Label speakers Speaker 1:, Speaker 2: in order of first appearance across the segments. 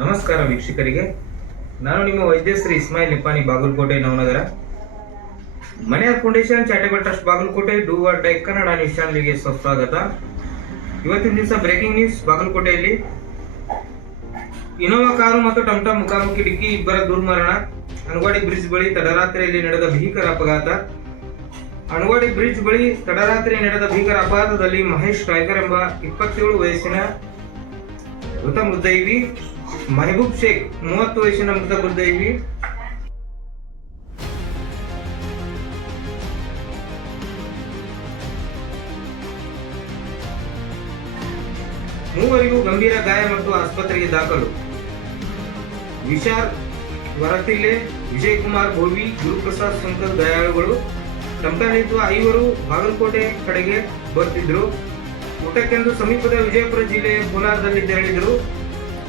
Speaker 1: ನಮಸ್ಕಾರ ವೀಕ್ಷಕರಿಗೆ. ನಾನು ನಿಮ್ಮ ವೈದ್ಯಶ್ರೀ ಇಸ್ಮಾಯಿಲ್ ನಿಪ್ಪಾನಿ, ಬಾಗಲಕೋಟೆ, ನವನಗರ. ಮನೆಯ foundation charitable trust Bagalkot do or die Kannada news ಚಾನಲ್ಗೆ ಸುಸ್ವಾಗತ. ಇವತ್ತಿನ ದಿವಸ ಬ್ರೇಕಿಂಗ್ ನ್ಯೂಸ್ ಬಾಗಲಕೋಟೆಯಲ್ಲಿ. ಇನೋವಾ ಕಾರು ಮತ್ತು ಟಮ್ಟಮ್ ಮುಖಾಮುಖಿ ಡಿಕ್ಕಿ ಇಬ್ಬರ ದುರ್ಮರಣ. ಅಣವಾಡಿ ಬ್ರಿಡ್ಜ್ ಬಳಿ ತಡರಾತ್ರಿಯಲ್ಲಿ ನಡೆದ ಭೀಕರ ಅಪಘಾತ. ಅಣವಾಡಿ ಬ್ರಿಡ್ಜ್ ಬಳಿ ತಡರಾತ್ರಿ ನಡೆದ ಭೀಕರ ಅಪಘಾತದಲ್ಲಿ ಮಹೇಶ್ ಟೈಗರ್ ಎಂಬ ಇಪ್ಪತ್ತೇಳು ವಯಸ್ಸಿನ ಮೃತ ಮುದ್ದೈವಿ. ಮೆಹಬೂಬ್ ಶೇಖ್ ಮೂವತ್ತು ವಯಸ್ಸಿನ ಮೃತ ಮುದ್ದೈವಿ ಮೂವರಿಗೂ ಗಂಭೀರ ಗಾಯ ಮತ್ತು ಆಸ್ಪತ್ರೆಗೆ ದಾಖಲು. ವಿಶಾಲ್ ವರತಿಲೆ ವಿಜಯ್ ಕುಮಾರ್ ಗೋವಿ, ಗುರುಪ್ರಸಾದ್ ಶಂಕರ್ ಗಾಯಾಳುಗಳು ಟಂಪಲಿದ್ದ ಐವರು ಬಾಗಲಕೋಟೆ ಕಡೆಗೆ ಬರ್ತಿದ್ರು. ಊಟಕ್ಕೆಂದು ಸಮೀಪದ ವಿಜಯಪುರ ಜಿಲ್ಲೆಯ ಕೋಲಾರದಲ್ಲಿ ತೆರಳಿದರು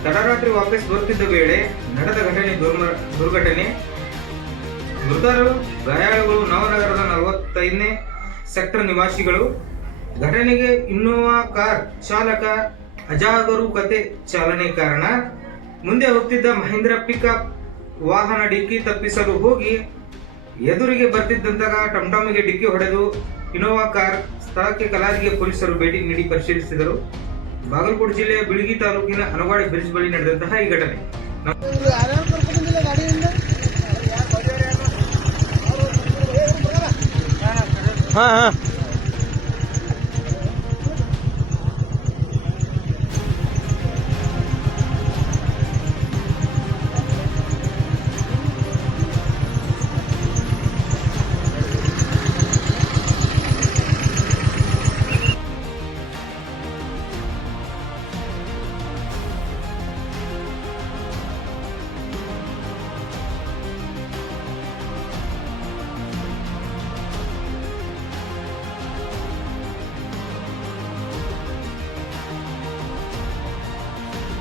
Speaker 1: ತಡರಾತ್ರಿ ವಾಪಸ್ ಬರುತ್ತಿದ್ದ ವೇಳೆ ನಡೆದ ಘಟನೆ ದುರ್ಘಟನೆ. ಮೃತರು ಗಾಯಾಳುಗಳು ನವನಗರದ ನಲವತ್ತೈದನೇ ಸೆಕ್ಟರ್ ನಿವಾಸಿಗಳು. ಘಟನೆಗೆ ಇನ್ನೋವಾ ಕಾರ್ ಚಾಲಕ ಅಜಾಗರೂಕತೆ ಚಾಲನೆ ಕಾರಣ. ಮುಂದೆ ಹೋಗ್ತಿದ್ದ ಮಹೇಂದ್ರ ಪಿಕಪ್ ವಾಹನ ಡಿಕ್ಕಿ ತಪ್ಪಿಸಲು ಹೋಗಿ ಎದುರಿಗೆ ಬರ್ತಿದ್ದಂತಹ ಟಮ್ಟಮ್ಗೆ ಡಿಕ್ಕಿ ಹೊಡೆದು ಇನೋವಾ ಕಾರ್ ಸ್ಥಳಕ್ಕೆ ಕಲಾರಿಗೆ ಪೊಲೀಸರು ಭೇಟಿ ನೀಡಿ ಪರಿಶೀಲಿಸಿದರು. ಬಾಗಲಕೋಟೆ ಜಿಲ್ಲೆಯ ಬಿಳಗಿ ತಾಲೂಕಿನ ಅನವಾಡಿ ಬ್ರಿಡ್ಜ್ ಬಳಿ ನಡೆದಂತಹ ಈ ಘಟನೆ.
Speaker 2: ಹಾ ಹಾ.